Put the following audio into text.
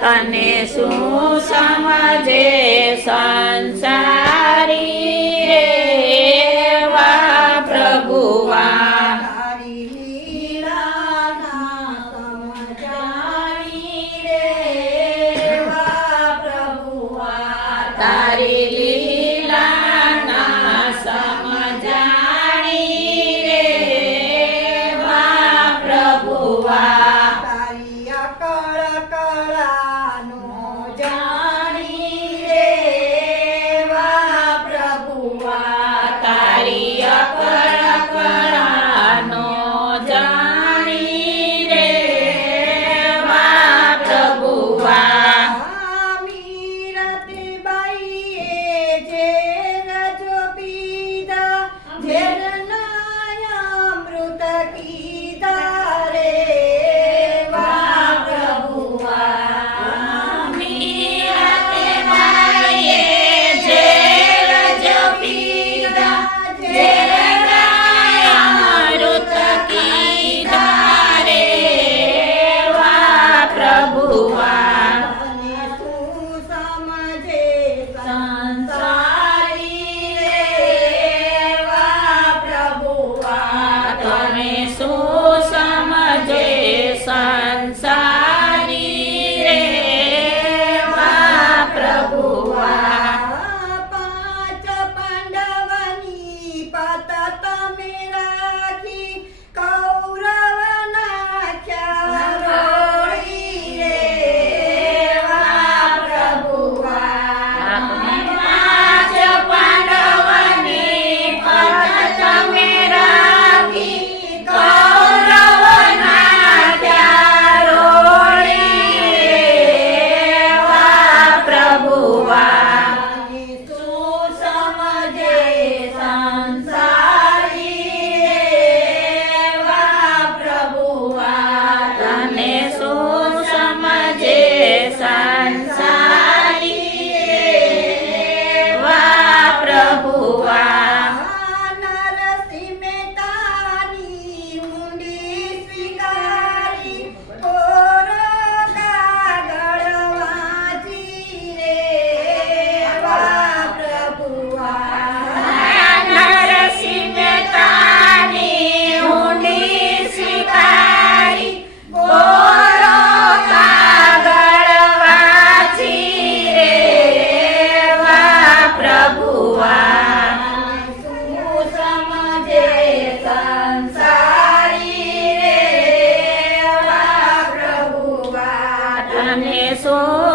તને શું સમજે સંસારી so